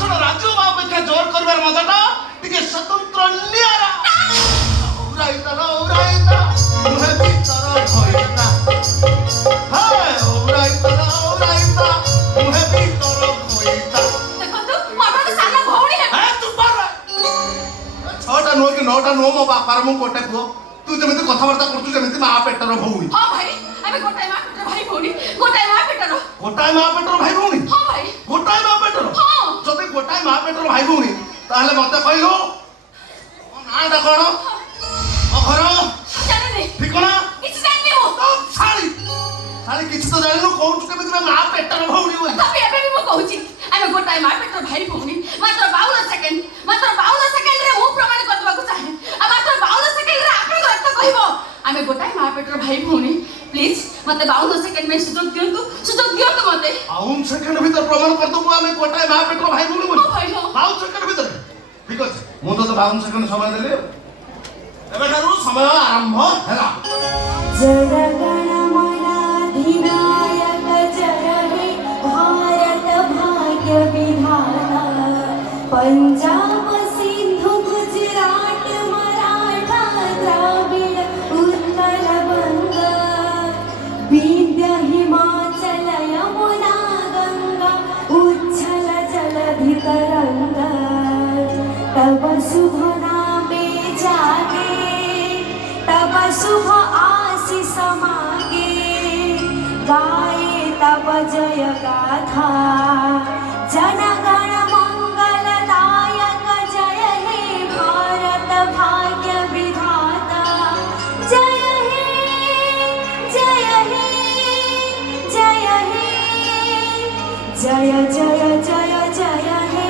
ଶୁଣ ରାଜୁ ବାବୁ ଅପେକ୍ଷା ଜୋର କରିବାର ମଜାଟା ଟିକେ ସ୍ୱତନ୍ତ୍ର ନିଆରା। ଔରାଇତା ମୁହେ ଭିତର ଭଇତା ଔରାଇତା ମୁହେ ଭିତର ଭଇତା। ଦେଖନ୍ତୁ ମୁଁ ଆପଣଙ୍କ ସାନ ଭଉଣୀ ହେବି। ତୁ ପାର 6ଟା ନୁହଁ କି 9ଟା ନୁହଁ ମୋ ବାପାର ମୁଁ ଗୋଟେ ପୁଅ। ତୁ ଯେମିତି କଥାବାର୍ତ୍ତା କରୁଛୁ ଯେମିତି ମା ପେଟର ଭଉଣୀ। ହଁ ଭାଇ ଆମେ ଗୋଟାଏ ମା ପେଟର ଭାଇ ଭଉଣୀ ଗୋଟାଏ ମା ପେଟର। ଗୋଟାଏ ମା ପେଟର ଭାଇ ଭଉଣୀ? ହଁ ଭାଇ ଗୋଟାଏ ମା ପେଟର? ହଁ। ଯଦି ଗୋଟାଏ ମା ପେଟର ଭାଇ ଭଉଣୀ ତାହେଲେ ମତେ କହିଲୁ ନାଁଟା କଣ? ଘର ଜାଣିନି ଠିକଣା କିଛି ଜାଣିନି ମୁଁ। ଶାଳି କିଛି ତ ଜାଣିନୁ କହୁଛୁ କେମିତି ମା ପେଟର ଭଉଣୀ ବୋଲି। ତଥାପି ଏବେ ବି ମୁଁ କହୁଛି ଆମେ ଗୋଟାଏ ମା ପେଟର ଭାଇ ଭଉଣୀ। ମାତ୍ର 52 ସେକେଣ୍ଡରେ ମୁଁ ପ୍ରମାଣ କରିବାକୁ ଚାହେଁ। ଆଉ ମାତ୍ର 52 ସେକେଣ୍ଡରେ ଆପଣଙ୍କ ରକ୍ତ କହିବ ଆମେ ଗୋଟାଏ ମା ପେଟର ଭାଇ ଭଉଣୀ। ପ୍ଲିଜ ମତେ 52 ସେକେଣ୍ଡ ପାଇଁ ସୁଯୋଗ ଦିଅନ୍ତୁ ମତେ। 52 ସେକେଣ୍ଡ ଭିତରେ ପ୍ରମାଣ କରିଦେବୁ ଆମେ ଗୋଟାଏ ମା ପେଟର ଭାଇ ଭଉଣୀ ବୋଲି? 52 ସେକେଣ୍ଡ ଭିତରେ? ଠିକ ଅଛି ମୁଁ ତତେ 52 ସେକେଣ୍ଡ ସମୟ ଦେଲି। ଏବେଠାରୁ ସମୟ ଆରମ୍ଭ ହେଲା। जनगणमनाधिनायक जय हे भारत भाग्य विधाता पंजाब सिंधु गुजरात मराठा द्राविड़ उत्कल बंग विंध्य हिमाचल यमुना गंगा उच्छल जलधि तरंगा तब शुभ नामे जागे तब शुभ आशीष मागे गाए तब जय गाथा जनगण मंगलदायक जय हे भारत भाग्य विधाता जय हे जय हे जय हे जय जय जय जय हे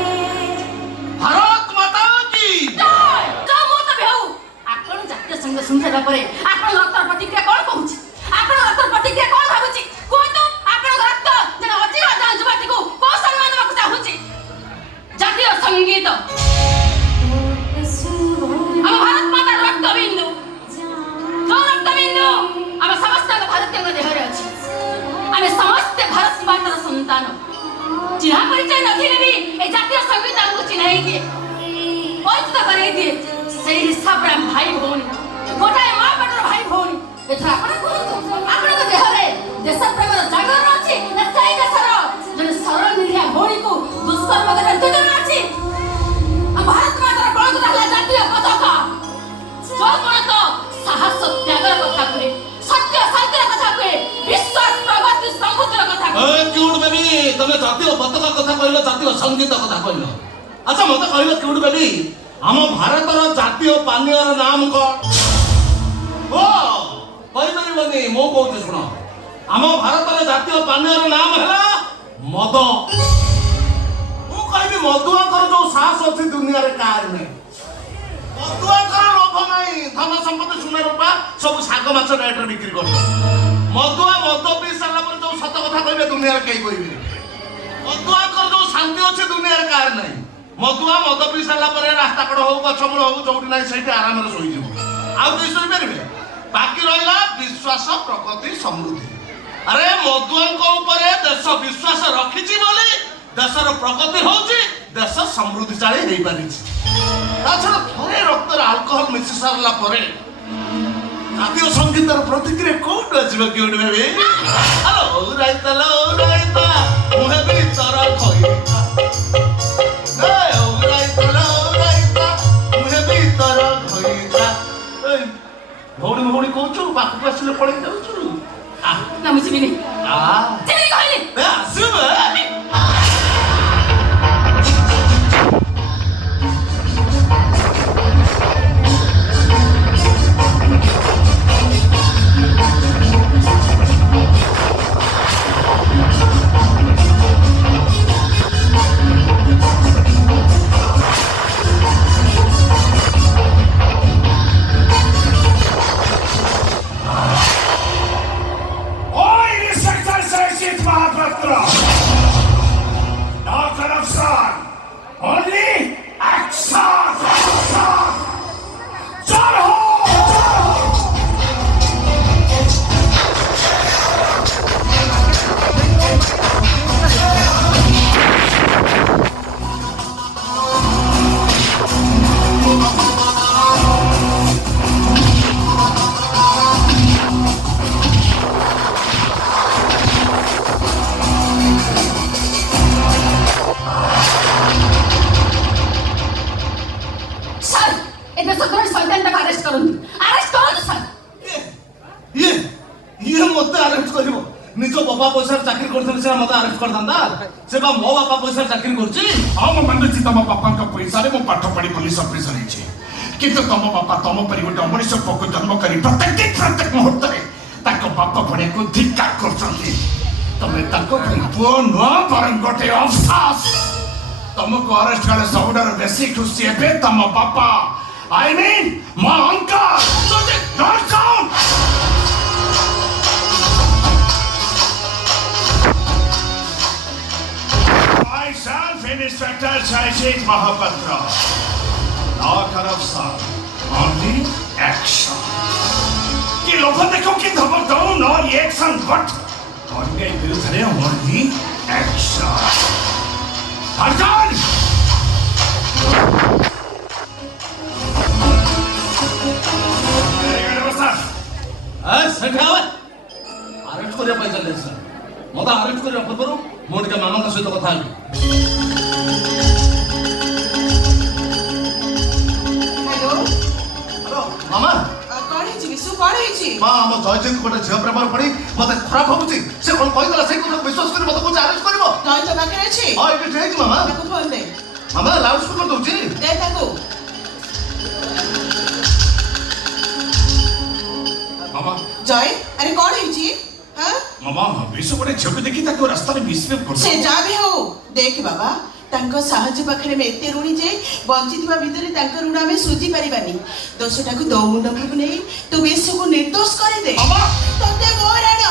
ଭାରତ ମାତା କି ଆପଣ ଜାତୀୟ ସଂଘ ଶୁଣିସାରିଲା ପରେ ଆପଣ ରକ୍ତର ପ୍ରତିକ୍ରିୟା କଣ କହୁଛି? ଆପଣ ରକ୍ତର ପ୍ରତିକ୍ରିୟା କଣ ଭାବୁଛି କୁହନ୍ତୁ? ଆପଣଙ୍କ ରକ୍ତ ଜଣେ ଅଜିର ଯୁବତୀକୁ କୋଉ ସମ୍ମାନ ଦେବାକୁ ଚାହୁଁଛି? ଜାତୀୟ ସଙ୍ଗୀତ ଆମ ଭାରତ ମାତାର ରକ୍ତବିନ୍ଦୁ ଯୋଉ ରକ୍ତବିନ୍ଦୁ ଆମ ସମସ୍ତଙ୍କ ଭାରତୀୟଙ୍କ ଦେହରେ ଅଛି। ଆମେ ସମସ୍ତେ ଭାରତ ମାତାର ସନ୍ତାନ। ଚିହ୍ନା ପରିଚୟ ନଥିଲେ ବି ଏ ଜାତୀୟ ସଙ୍ଗୀତ ଆମକୁ ଚିହ୍ନାଇ ଦିଏ, ପରିଚିତ କରାଇ ଦିଏ। ସେଇ ହିସାବରେ ଆମେ ଭାଇ ଭଉଣୀ, ଗୋଟାଏ ମା ପେଟର ଭାଇ ଭଉଣୀ। ଏଥର ଆପଣ କୁହନ୍ତୁ ଆପଣଙ୍କ ଦେହରେ ଦେଶ ପ୍ରେମର ଜାଗରଣ ଅଛି ନା ସେଇ ଦେଶର ଜଣେ ସରଳ ନିରୀହା ଭଉଣୀକୁ ଦୁଷ୍କର୍ମ କରିବା ଯୋଜନା ଅଛି? ଆମ ଭାରତ ମାତାର କଳଙ୍କଟା ହେଲା ଜାତୀୟ ପତାକା। ଯୋଉ କଳଙ୍କ ସାହସ ତ୍ୟାଗର କଥା କୁହେ, ସତ୍ୟ ଶାନ୍ତିର କଥା କୁହେ, ବିଶ୍ୱାସ ପ୍ରଗତି ସମୃଦ୍ଧିର କଥା କୁହେ। କ୍ୟୁଟ୍ ବେବି ତମେ ଜାତୀୟ ପତାକା କଥା କହିଲ, ଜାତୀୟ ସଙ୍ଗୀତ କଥା କହିଲ। ଆଚ୍ଛା ମତେ କହିଲ କ୍ୟୁଟ୍ ବେବି ଆମ ଭାରତର ଜାତୀୟ ପାନୀୟର ନାମ କଣ? ଓ କହିପାରିବନି, ମୁଁ କହୁଛି ଶୁଣ। ଆମ ଭାରତର ଜାତୀୟ ପାନୀୟର ନାମ ହେଲା ମଦ। ମୁଁ କହିବି ମଦୁଆଙ୍କର ଯୋଉ ସାହସ ଅଛି ଦୁନିଆରେ କାହାର ନାହିଁ। ମଦୁଆଙ୍କର ଲୋଭ ନାହିଁ, ଧନ ସମ୍ପତ୍ତି ସୁନା ରୂପା ସବୁ ଶାଗ ମାଛ ରେଟରେ ବିକ୍ରି କରୁଛନ୍ତି। ମଦୁଆ ମଦ ପିଇ ସାରିଲା ପରେ ଯୋଉ ସତ କଥା କହିବେ ଦୁନିଆରେ କେହି କହିବେନି। ମଦୁଆଙ୍କର ଯୋଉ ଶାନ୍ତି ଅଛି ଦୁନିଆରେ କାହାର ନାହିଁ। ମଦୁଆ ମଦ ପିଇ ସାରିଲା ପରେ ରାସ୍ତା କଡ଼ ହଉ ଗଛ ମୂଳ ହଉ ଯୋଉଠି ନାହିଁ ସେଇଠି ଆରାମରେ ଶୋଇଯିବ। ଆଉ କେହି ଶୋଇପାରିବେ? ବାକି ରହିଲା ବିଶ୍ୱାସ ପ୍ରଗତି ସମୃଦ୍ଧି। ଆରେ ମଦୁଆଙ୍କ ଉପରେ ଦେଶ ବିଶ୍ୱାସ ରଖିଛି ବୋଲି ଦେଶର ପ୍ରଗତି ହଉଛି, ଦେଶ ସମୃଦ୍ଧିଶାଳୀ ହେଇପାରିଛି। ତାଛଡ଼ା ଥରେ ରକ୍ତରେ ଆଲକୋହଲ ମିଶି ସାରିଲା ପରେ ଜାତୀୟ ସଙ୍ଗୀତର ପ୍ରତିକ୍ରିୟା କୋଉଠୁ ଆସିବ କ୍ୟୁଟ୍ ବେବି? ଆଲୋ ଔରାଇତା ମୁହେ ଭିତର ଭଇତା ମୁହେ ଭିତର ଭଇତା। ଭଉଣୀ ଭଉଣୀ କହୁଛୁ, ପାଖକୁ ଆସିଲେ ପଳେଇ ଯାଉଛୁ। ନା ମୁଁ ଯିବିନି, କହିଲି ଆସିବ। Oj, ni sakta säger sitt Mahapatra देश द्रोही शैतान को अरेस्ट करूँ सर ये ये मत अरेस्ट कर निज बापा पैसा चाकरी करते से मत अरेस्ट करता से बा मो बापा पैसा चाकरी कर हाँ मैं मानुची तुम बापा पैसा रे पाठ पढ़ी पुलिस ऑफिसर होइछि किंतु तुम बापा तुम पर गोटे अमरीश पुओ जन्म कर प्रत्येक मुहूर्त में बापा भड़िया को धिक्कार करछंती तमे पुओ नुआ पर गोटे अफसास तुमको अरेस्ट करे सबुठार बेसी खुशी हे तुम बापा आई मीन मो uncle Myself, Inspector Shashit Mahapatra. No corruption, only action. कि लोग देखो कि धमक दो no reaction but only विरुद्ध only action. Arjan! अरेस्ट कर पैसा ले सर मत अरेस्ट कर पूर्व मुझे मामा सहित कथा हेलो हेलो मामा कौन है विशु कौन है माँ आम जयचंद गोटे झील प्रेमर पड़ी मत खराब भावुची से कौन कहला से कथा विश्वास कर मत कौन अरेस्ट करबो जय तो पाखे अछि हां एबे ठेई मामा ताको फोन दे मामा लाउड स्पीकर दोची दे ताको मामा जय अरे कौन है हां मामा विश्व गोटे झील देखी रास्ता में मिसबिहेव कर से जा भी हो देख बाबा तांको साहज पाखरे में एते ऋणी जे बंचितवा भितरे तांको ऋण में सुझी परिबानी दोषटाको दो मुंड भाग नै तू विश्व को निर्दोष कर दे मामा तते मोराण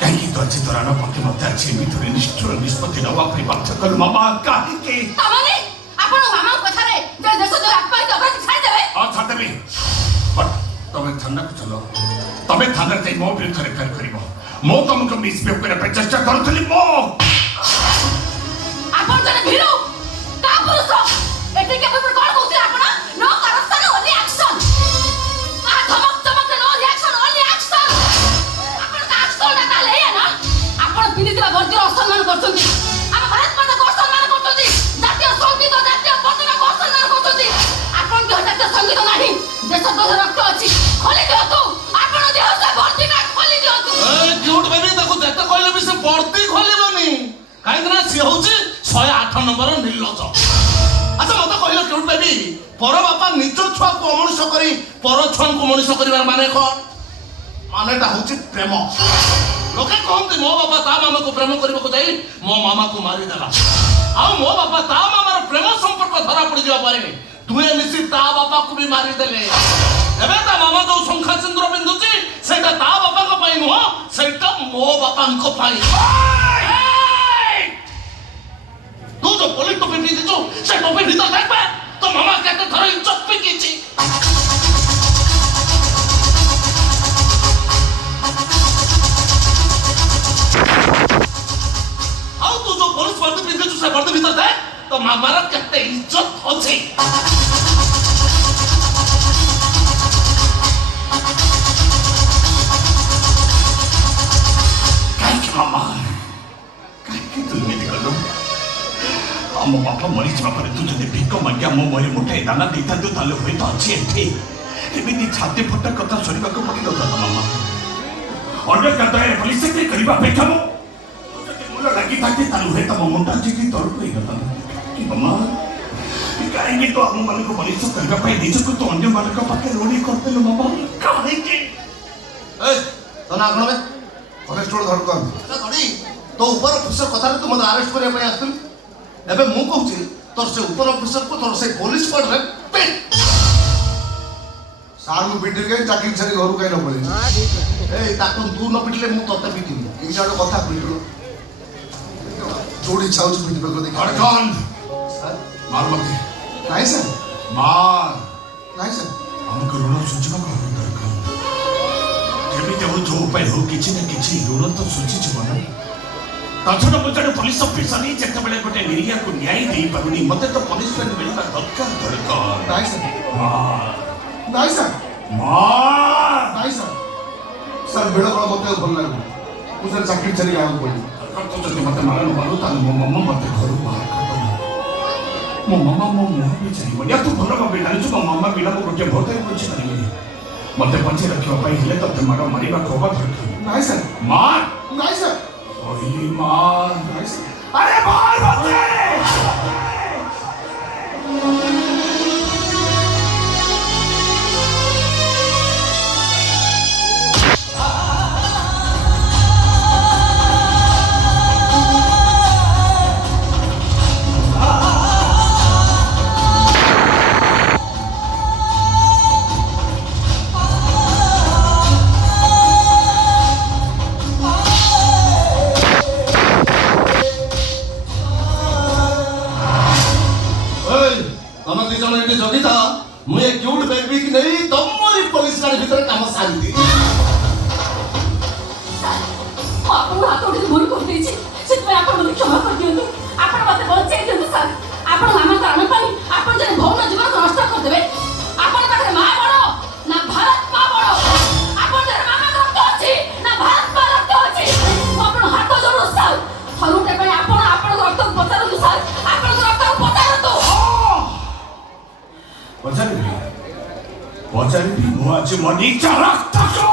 कहीं तो अच्छी तरह ना पक्के मत अच्छे भितरे निष्ठुर निष्पत्ति नवा पे बात कर मामा कहीं के तमने आपण मामा कथा रे जे देश द्रोही आत्मा के अपराध छाड़ देबे आ छाड़ देबे बट तबे थाना को चलो तबे थाना ते मो विरुद्ध रेफर करिवो मो तुमको मिसबिहेव करे पे चेष्टा करथली मो आपण जने भीरू का पुरुष एटे के पर कोन कहउती आपण नो करप्शन ओनली एक्शन आ धमक चमक नो रिएक्शन ओनली एक्शन आपण का एक्शन ना ले ना आपण विनीतवा वर्जर असम्मान करछंती हम भारत माता को सम्मान करछंती जातीय संगीत जातीय पताका को सम्मान करछंती आपण के जातीय संगीत नाही देश द्रोही रक्त अछि खोली दियो तू आपण देह से भर्ती का खोली दियो तू ए क्यूट बेबी ताको जते कहले भी से पड़ती खोलिबनी काहे ना से होची 108 नंबर निर्लज अच्छा मत कहले क्यूट बेबी पर बापा निज छुआ को मनुष्य करी पर छुआ को मनुष्य करिवार माने कोन मानेटा होची प्रेम लोके कहते मो बापा ता मामा को प्रेम करबो को जाई मो मामा को मारी देला आ मो बापा ता मामार प्रेम संपर्क धरा पड़ जिवा पारे तुए मिसी ता बापा को भी मारी देले एबे ता मामा जो संखा चंद्र बिंदुची सेटा ता बापा को पाई नुह सेटा मो बापा को पाई तू जो पुलिस टोपी पीछे जो से टोपी भीतर देख पे तो मामा कहते थरो इज्जत पे कीची आओ तू जो पुलिस वर्दी पीछे जो से वर्दी भीतर देख तो मामा रा कहते इज्जत होची मामा कहीं तू एमती कलु आम बापा मरी जावा तू जब भिक मागिया मो मरी मुठे दाना देता तू ताले हुए तो अच्छी एठी एमती छाती फटा कथा सुनिबा को पड़ी नता मामा ऑर्डर करता है पुलिस से करीबा अपेक्षा मो मुला लगी था कि ताले हुए तो मुंडा जी तोड़ कोई गता कि मामा कहेंगे तो हम मन को पुलिस से करबा पे निज को तो अन्य मन को पक्के रोड़ी करते लो मामा कहेंगे ए तो ना गणबे अरेस्ट धरकन थोड़ी तो ऊपर ऑफिसर कथा तू मत अरेस्ट करया पे आस्तिल एबे मु कहूची तोर से ऊपर ऑफिसर को तोर से पुलिस कोड रे पेट सार को पिट के चाकरी छाड़ी घर कहीं न पड़े ए ताको तू न पिटले मु तोते पिटिबी ये जाडो कथा पिटलो जोड़ी छाउच पिट पे को देख धड़कन सर मार मत नहीं सर मार नहीं सर हमको ऋण सूचना को धड़कन केमिते हो जो उपाय हो किछि न किछि ऋण तो सूची जीवन ताछड़ मुझे पुलिस ऑफिसर नहीं जते बेले गोटे निरिया को न्याय देई पारुनी मते तो पनिशमेंट मिलबा दरकार धड़कन नहीं सर मार नहीं सर मार नहीं सर सर बेड़ा बड़ा मत भल लागो तू सर चाकरी छाड़ी गांव पड़ी धड़कन तो जते मते मारन बालू ताने मो मम्मा मते घर बाहर कर ମୋ ମାମା ମୋ ମୁହଁ ବି ଚାହିଁବନି। ଆଉ ତୁ ଭଲ ଭାବେ ଜାଣିଛୁ ମୋ ମାମା ବିନା ମୁଁ ଗୋଟିଏ ଭୋଟ ବୁଝିପାରିବିନି। ମତେ ବଞ୍ଚେଇ ରଖିବା ପାଇଁ ହେଲେ ତତେ ମାଡ଼ ମାରିବାକୁ ହବ ଦରକାର। नाही सर ମାର नाही सर କହିଲି ମାର। नाही सर ଆରେ ମାର ମତେ। ତମେ ଦି ଜଣ ଏଠି ଜଗିଥା, ମୁଁ ଏ କ୍ୟୁଟ୍ ବେବିକି ନେଇ ତମରି ପୋଲିସ ଗାଡ଼ି ଭିତରେ କାମ ସାରିଦିଏ। ମୁଁ ଆପଣଙ୍କୁ ହାତ ଉଠେଇ ଭୁଲ କରିଦେଇଛି, ସେଥିପାଇଁ ଆପଣ ମୋତେ କ୍ଷମା କରିଦିଅନ୍ତୁ। ଆପଣ ମୋତେ ବଞ୍ଚେଇ ଦିଅନ୍ତୁ ସାର୍। ଆପଣ ମାମାଙ୍କ ଆମ ପାଇଁ ଆପଣ ଜଣେ ଭଉଣୀ ଜୀବନକୁ ନଷ୍ଟ କରିଦେବେ। ଆପଣ ପାଖରେ ମା ବଡ଼ ନା ଭାରତ ମା ବଡ଼? ଆପଣ ଦେହରେ ମାମାଙ୍କ ରକ୍ତ ଅଛି ନା ଭାରତ ମା ରକ୍ତ ଅଛି? ମୁଁ ଆପଣଙ୍କ ହାତ ଯୋଡୁଛି ସାର୍। ଥରୁଟେ ପାଇଁ ଆପଣ ଆପଣଙ୍କ ରକ୍ତକୁ ପଚାରନ୍ତୁ ସାର୍। ଆପଣଙ୍କ ରକ୍ତକୁ ପଚାରନ୍ତୁ। ପଚାରିବି ମୁଁ ଆଜି ମୋ ନିଜ ରକ୍ତକୁ।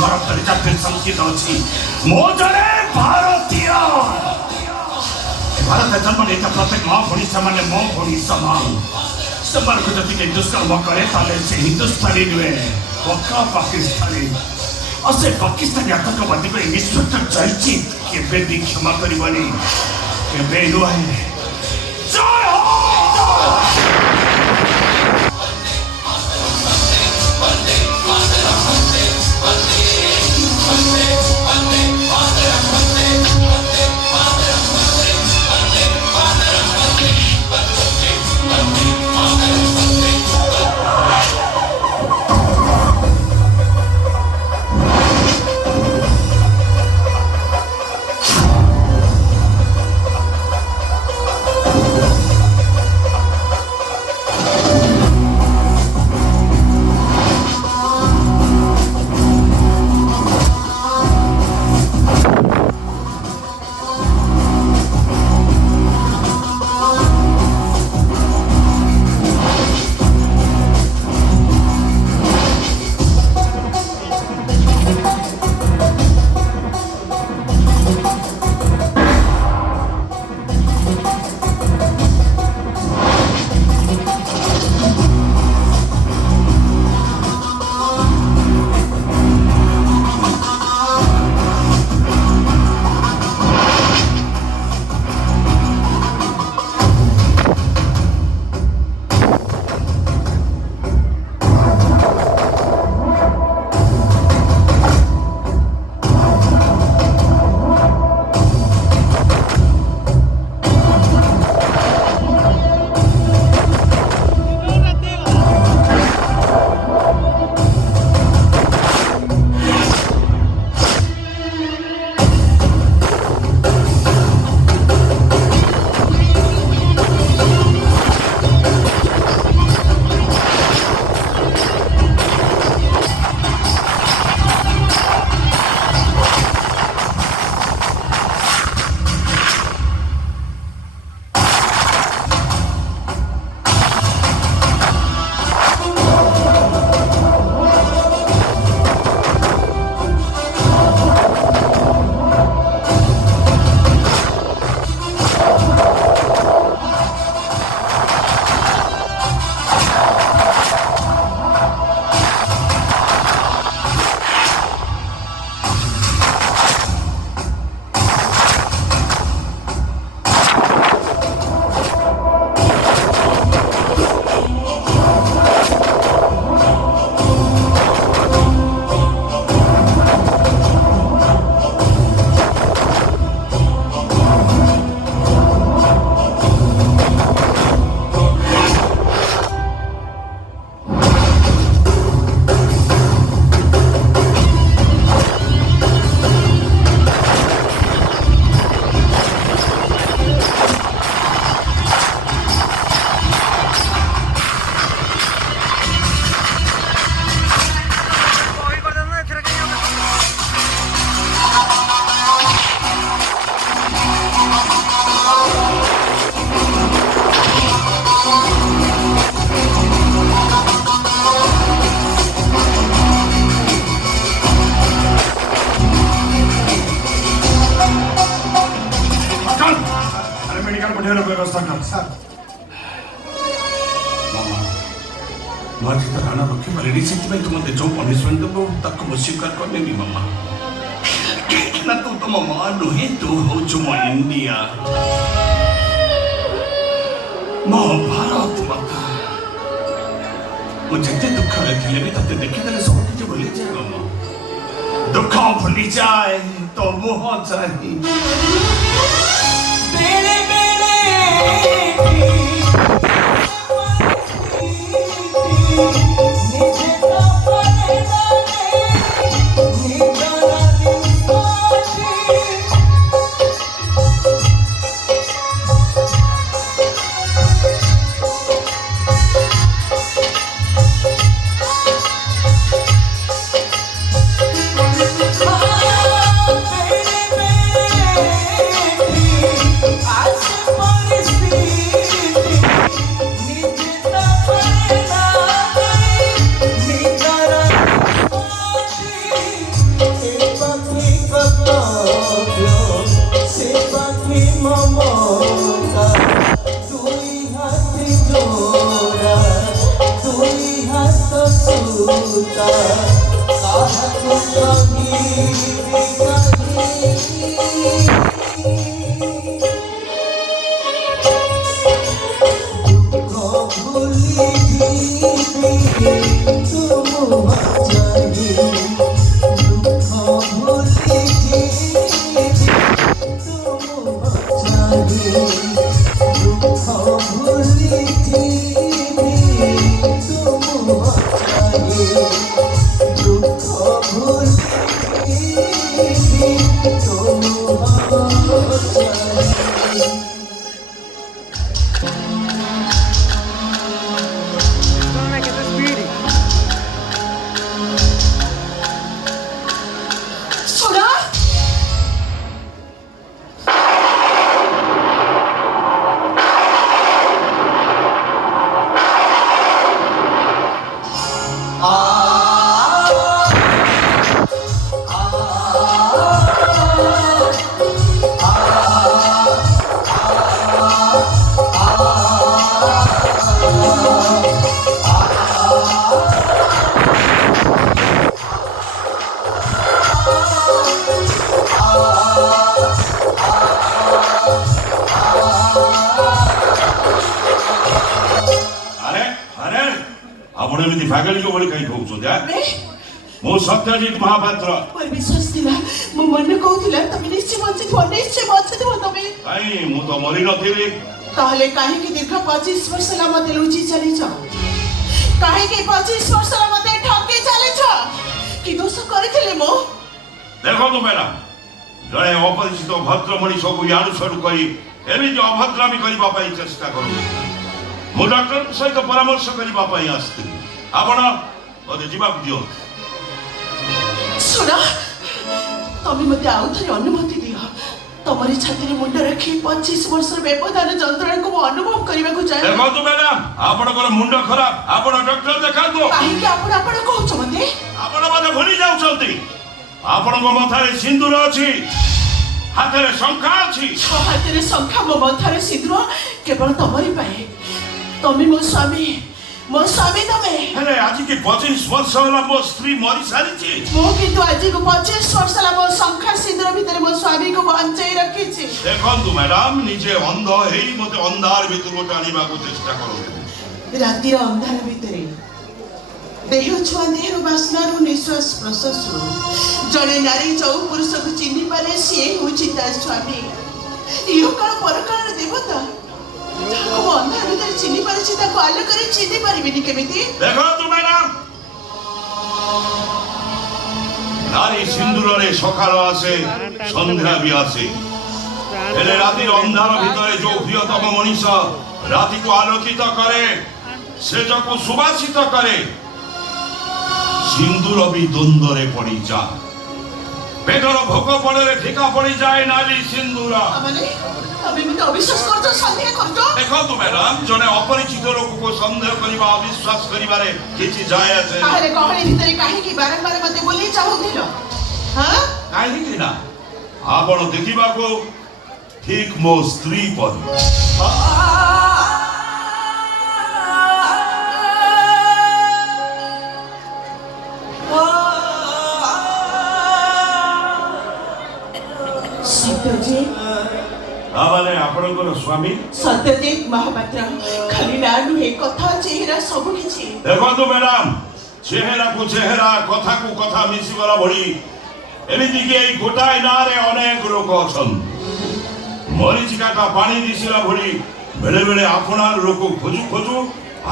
ଭାରତରେ ଜାତୀୟ ସଂଗୀତ ଅଛି। ମୋ ଜଣେ ଭାରତୀୟ। ଭାରତ ଜନ୍ମ ନେଇଥିବା ପ୍ରତ୍ୟେକ ମା ଭଉଣୀ ସେମାନେ ମୋ ଭଉଣୀ ସମାନ। ସେମାନଙ୍କୁ ଯଦି କେହି ଦୁଷ୍କର୍ମ କରେ ତାହେଲେ ସେ ହିନ୍ଦୁସ୍ତାନୀ ନୁହେଁ, ପକ୍କା ପାକିସ୍ତାନୀ। ଆଉ ସେ ପାକିସ୍ତାନୀ ଆତଙ୍କବାଦୀକୁ ଇନ୍ସପେକ୍ଟର ଚାଲିଛି କେବେ ବି କ୍ଷମା କରିବନି, କେବେ ନୁହେଁ। ଜୟ ହୋ। पानी व्यवस्था कर सर मामा माजी तो राणा रखी पारे से तुम मत जो पनिशमेंट दबो तक मु स्वीकार करने मामा ना तू तो मामा नुहे तू हो जो मो इंडिया मो भारत माता मुझे दुख थे भी तते देखीदे सब किसी भूली जाए मामा दुख भूली जाए तो मुह चाहिए बेले बेले पागल को बोली कहीं कहते मो सत्यजित महापात्र पर विश्वास दिला मो मन कहूला तमे निश्चय बंचित हो तमे काई मु तो मरी नथिली ताहले काहे कि दीर्घ 25 वर्ष ला मते लुचि चली छ काहे कि 25 वर्ष ला मते ठके चली छ कि दोष करथिले मो देखो तो मेरा जड़े अपरिचित भद्र मणि सब याडू सडू करी एबी जो अभद्रामी करबा पई चेष्टा करू मो डॉक्टर सहित परामर्श करबा पई आस्ती आपण मते जीवाक दियो सुना तमे मते आउ थरे अनुमति दियो तमरी छाती मुंड रखी 25 वर्ष व्यवधान जंत्रणा को अनुभव करबा को चाहे देखो तो मैडम आपनकर मुंड खराब आपण डॉक्टर देखा दो काहे कि आपण कहउछ मते आपण मते भूली जाउ छथि आपनको मथारे सिंदूर अछि हाथरे शंखा अछि हाथरे शंखा मो मथारे सिंदूर केवल तमरी पाए तमे मो स्वामी तमे हेले आज की 25 वर्ष होला मो स्त्री मरी सारी छी मो किंतु आज को 25 वर्ष होला मो शंखा सिंदूर भीतर मो स्वामी को बंचाई रखी छी देखंतु मैडम निजे अंध हेई मते अंधार भीतर को टाणीबा को चेष्टा करो रातिर अंधार भीतर देह छुआ देहर बासनारू निश्वास प्रश्वास जड़े नारी चौ पुरुष को चिन्ह पारे सी हूँ ता स्वामी इहो काल परकाल देवता को अंधार भीतर चिन्ह पारे ताको आलोकरे चिन्ह पारिबिनी केमिति देखो तु मैडम नारी सिंदूर रे सकाळ आसे संध्या भी आसे हेले राति अंधार भीतर जो प्रियतम मनीष राति को आलोकित करे से को सुभाषित करे सिंदूर भी द्वंद्व रे पड़ी जा पेटर भोक पड़े फीका पड़ी जाए नाली सिंदूर माने अभी मते अविश्वास करतो संदेह करतो देखो तो मैडम जने अपरिचित लोक को संदेह करिबा अविश्वास करिबारे किछि जाय आसे अरे कहणी भीतर काहे कि बारंबार मते बोली चाहुथिलो हां काहे कि ना आपण देखिबा को ठीक मो स्त्री परी सत्यजित तामाने आपणकर स्वामी सत्यजित महापात्र खाली ना नुहे कथा चेहरा सब किछि देखो मैडम चेहरा को चेहरा कथा को कथा मिसी गला भली एमिति कि एई गोटाए नारे अनेक लोक अछन मरीचिका का पानी दिसिला भली बेले बेले आपणार लोक खोजु खोजु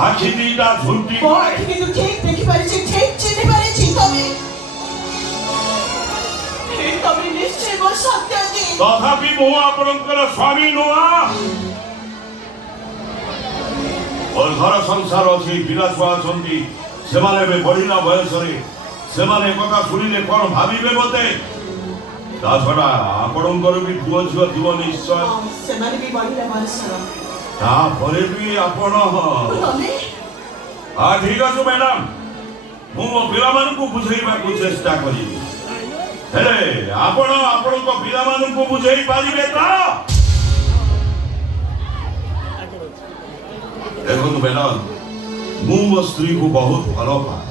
आखि दीटा झुंटी बहुत किंतु ठीक देखि पारि छी ठीक चिन्हि पारि छी तमे निश्चय वो सत्यजित तथापि मो आपणकर स्वामी नुआ और घर संसार अछि पिला छुआ अछंती सेमाने बे बढ़िला बयसरे सेमाने कथा सुनिले कोन भाबिबे बोते ता छडा आपणकर भी पुओ झियो थिबो निश्चय सेमाने भी बढ़िला बयसर ता परे भी आपण तमे ठीक अछि मैडम मु मो पिला मान को बुझाइबा को चेष्टा करी हेले आपण को पिला मान को बुझाई पारिबे ता देखो तो मैडम मु मो स्त्री को बहुत भल पाए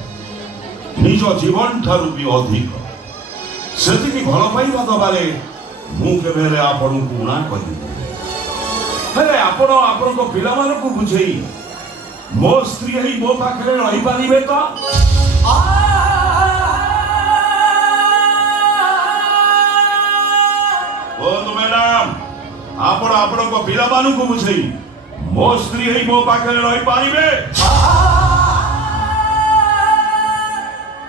निज जीवन ठारू भी अधिक सेतिकी भल पाइबा दबारे मु केबेले आपन को ना कहि हेले आपण को पिला मान को बुझेई मो स्त्री ही मो पाखरे रही पारिबे तो ओ तो मैडम आपण को पिला मान को बुझेई मो स्त्री ही मो पाखरे रही पारिबे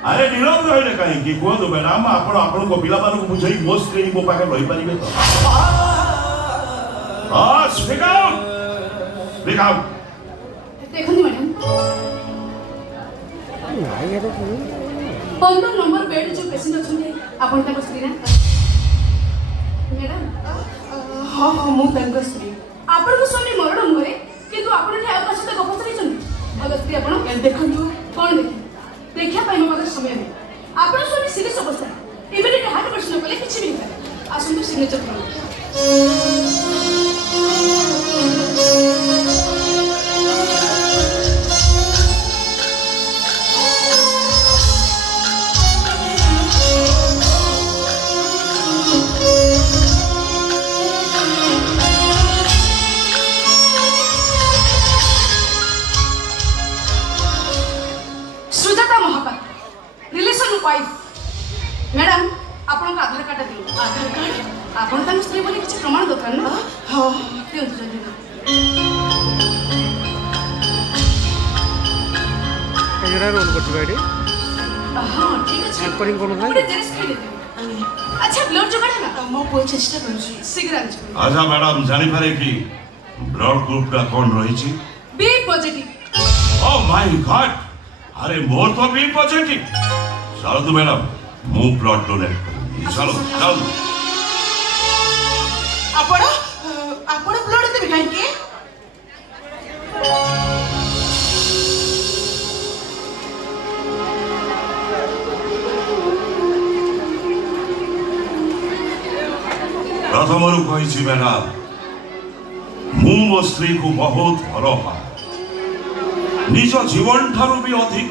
अरे नीरव रहिले कहीं कि कोदो मैडम आपण को पिला मान को बुझेई मो स्त्री ही मो पाखरे रही पारिबे तो स्पीक आउट देखंतु मैडम 15 नंबर बेड जो पेशेंट अछंती आपण ताको स्त्री ना मैडम हाँ हाँ मु तांको स्त्री आपण को स्वामी मरण मरे किंतु आपण ठाय का सहित गप चलैछन अगर स्त्री आपण देखंतु कोन देखि देखिया पाइ मो पाखरे समय नै आपण स्वामी सीरियस अवस्था इमिडिएट हार्ट ऑपरेशन कले किछि भी नहीं आसंतु सिग्नेचर करू मैडम आपन का आधार कार्ड दियो आधार कार्ड आपन तांको स्त्री बोली किछि प्रमाण दरकार ना हाँ दियो जल्दी एगरा रोल करछि बाइडी हां ठीक अछि रिकॉर्डिंग कोन पूरे जेस खाइ दे अच्छा ब्लड जुगाड़ है ना मो पो चेष्टा करूछी शीघ्र आजु अच्छा मैडम जानि पारे कि ब्लड ग्रुप का कौन रही छी be positive oh my god अरे मोर तो बी पॉजिटिव चलो तो मैडम मु ब्लड डोनेट चलो चलो आपण ब्लड देबे काहे के प्रथमरु कहिछि मैडम मु मो स्त्री को बहुत भल पाए निज जीवन ठारू भी अधिक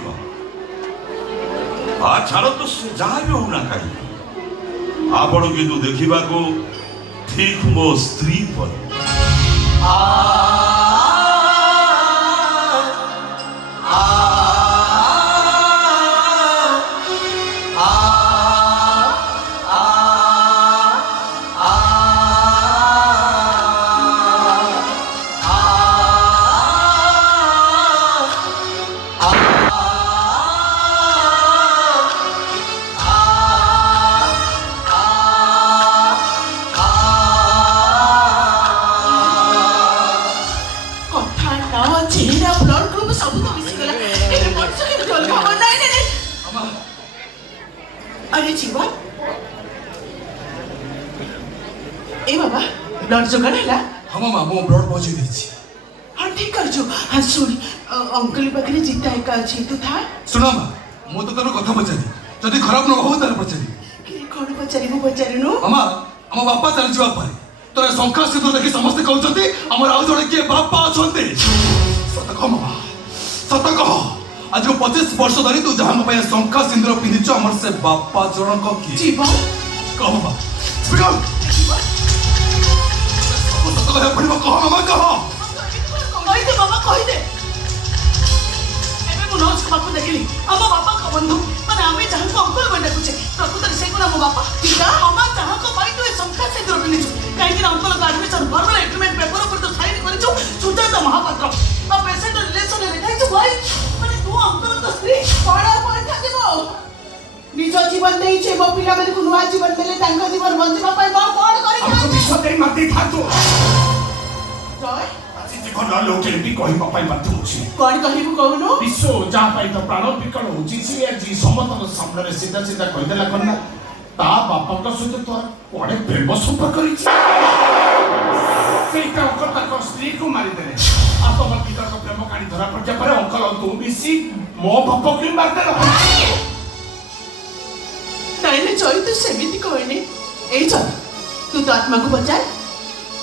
छाड़ तो जहाँ भी होना कहीं आपण किंतु देखा को ठीक मो स्त्री पर अरे जीवन ए बाबा ब्लड जुगाड़ है हाँ मामा मो ब्लड पहुंची देछि हाँ ठीक कर जो हाँ सुन अंकल पाखे जिता एका अच्छी तू था सुना मा मो तो तोर कथा पचारि जदि खराब न हो तार पचारि कि कौन पचारि मु पचारि नु मामा हम बापा चल जिवा पारे ତୋର ଶଙ୍ଖା ସିନ୍ଦୁର ଦେଖି ସମସ୍ତେ କହୁଛନ୍ତି ଆମର ଆଉ ଜଣେ କିଏ ବାପା ଅଛନ୍ତି। ସତ କହ ମାମା, ସତ କହ। ଆଜିକୁ 25 ବର୍ଷ ଧରି ତୁ ଯାହାଙ୍କ ପାଇଁ ଶଙ୍ଖା ସିନ୍ଦୁର ପିନ୍ଧିଛୁ ଆମର ସେ ବାପା ଜଣଙ୍କ କିଏ? ଜୀବନ କହ ମାମା, speak up। ସବୁ ସତ କହିବାକୁ ପଡ଼ିବ, କହ ମାମା କହ। କହିଦେ ବାବା କହିଦେ। ଏବେ ମୁଁ ନର୍ସ ବାପା ଦେଖିଲି ଆମ ବାପାଙ୍କ ବନ୍ଧୁ ମାନେ ଆମେ ଯାହାକୁ ଅଙ୍କଲ ବୋଲି ଡାକୁଛେ ପ୍ରକୃତରେ ସେ ଗୁଣ ମୋ ବାପା। ମାମା ଯାହାଙ୍କ ପାଇଁ ତୁ ଏ ଶଙ୍ଖା ସିନ୍ଦୁର ପିନ୍ଧିଛୁ କାହିଁକି ନା ଅଙ୍କଲଙ୍କ ଆଡମିସନ ଫର୍ମାଲ ଏଗ୍ରିମେଣ୍ଟ ପେପର ଉପରେ ତୁ ସାଇନ୍ କରିଛୁ ସୁଜାତା ମହାପାତ୍ର ଆଉ ପେସେଣ୍ଟ ରିଲେସନରେ ଲେଖାଇଛୁ ଭାଇ ମାନେ ତୁ ଅଙ୍କଲଙ୍କ ସ୍ତ୍ରୀ। କଣ ପରୀକ୍ଷା ଯିବ ନିଜ ଜୀବନ ଦେଇଛେ ମୋ ପିଲାମାନଙ୍କୁ ନୂଆ ଜୀବନ ଦେଲେ ତାଙ୍କ ଜୀବନ ବଞ୍ଚିବା ପାଇଁ ମୁଁ କଣ କରିଥାନ୍ତି? ବିଷ ଦେଇ ମାରିଦେଇଥାନ୍ତୁ। ଜୟ ଆଜି ଜୀବନ ଲୋକେ ବି କହିବା ପାଇଁ ବାଧ୍ୟ ହେଉଛି। କଣ କହିବୁ କହୁନୁ? ବିଶ୍ୱ ଯାହା ପାଇଁ ତ ପ୍ରାଣ ବିକଳ ହେଉଛି ସିଏ ଆଜି ସମସ୍ତଙ୍କ ସାମ୍ନାରେ ସିଧା ସିଧା କହିଦେଲା କନ୍ୟା ତା ବାପାଙ୍କ ସହିତ ତୋର କୁଆଡ଼େ ପ୍ରେମ ସମ୍ପର୍କ ରହିଛି। ସେଇଟା ଅଙ୍କଲ ତାଙ୍କ ସ୍ତ୍ରୀକୁ ମାରିଦେଲେ ଆଉ ତମ ପିତାଙ୍କ ପ୍ରେମ କାଣି ଧରା ପଡ଼ିବା ପରେ ଅଙ୍କଲ ତୁ ମିଶି ମୋ ବାପାକୁ ହିଁ ମାରିଦେଲ। ନାଇଁଲେ ଜୟ ତୁ ସେମିତି କହିନି। ଏଇ ଚଲ ତୁ ତ ଆତ୍ମାକୁ ପଚାର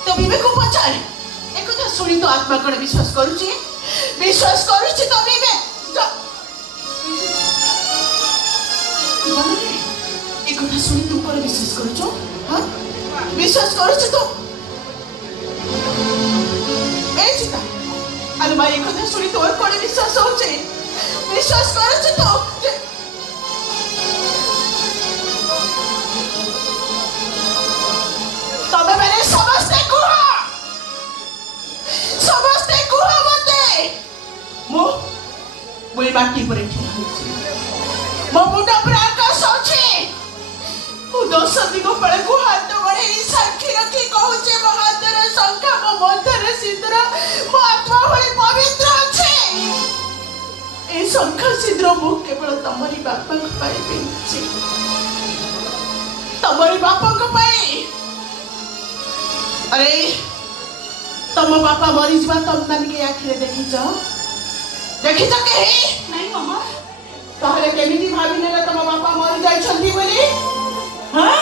ତ ବିବେକକୁ ପଚାର ଏକଥା ଶୁଣି ତ ଆତ୍ମା କଣ ବିଶ୍ୱାସ କରୁଛି? ବିଶ୍ୱାସ କରୁଛି ତ ବିବେକ ଏକଥା ଶୁଣି ତୁ କଣ ବିଶ୍ୱାସ କରୁଛୁ? ହଁ ବିଶ୍ୱାସ କରୁଛୁ ତୁ? ଏ ଚିତା ଆରେ ଭାଇ ଏକଥା ଶୁଣି ତୋର କଣ ବିଶ୍ୱାସ ହଉଛି? ବିଶ୍ୱାସ କରୁଛୁ ତୁ? ତମେ ମାନେ ସମସ୍ତେ କୁହ ମତେ। ମୁଁ ଏ ମାଟି ଉପରେ ଠିଆ ହେଇଛି ମୋ ମୁଣ୍ଡ ଉପରେ ଆକାଶ ଅଛି। ମୁଁ 10 ଦିଗ ବେଳକୁ ହାତ ବଢେଇ ସାକ୍ଷୀ ରଖି କହୁଛି ମୋ ହାତରେ ଶଙ୍ଖା ମୋ ମଧ୍ୟରେ ସିନ୍ଦୁର ମୋ ଆତ୍ମା ଭଳି ପବିତ୍ର ଅଛି। ଏ ଶଙ୍ଖା ସିନ୍ଦୁର ମୁଁ କେବଳ ତମରି ବାପାଙ୍କ ପାଇଁ ପିନ୍ଧିଛି ତମରି ବାପାଙ୍କ ପାଇଁ। अरे तम बापा मरी जीवा तम नानी के आखिरे देखिछ के नहीं मामा ताहले केमिति भाबी नेला तम बापा मरी जाई छंती बोली? हां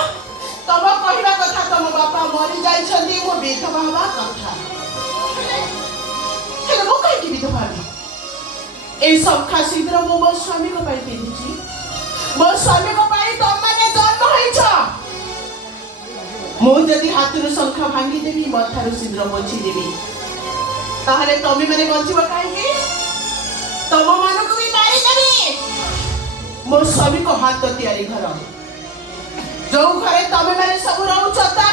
तम कहिबा कथा तम बापा मरी जाई छंती मो विधवा हवा कथा हेले मो कहि कि विधवा ए सब खासिद्र मो मो स्वामी को पाई पिंदिछि मो स्वामी को पाई तम माने जन्म होइछ। ମୁଁ ଯଦି ହାତରୁ ଶଙ୍ଖା ଭାଙ୍ଗିଦେବି ମଥାରୁ ସିନ୍ଦୁର ପୋଛିଦେବି ତାହେଲେ ତମେ ମାନେ ବଞ୍ଚିବ କାହିଁକି? ତମ ମାନଙ୍କୁ ବି ମାରିଦେବି। ମୋ ସ୍ୱାମୀଙ୍କ ହାତ ତିଆରି ଘର ଯୋଉ ଘରେ ତମେ ମାନେ ସବୁ ରହୁଛ ତା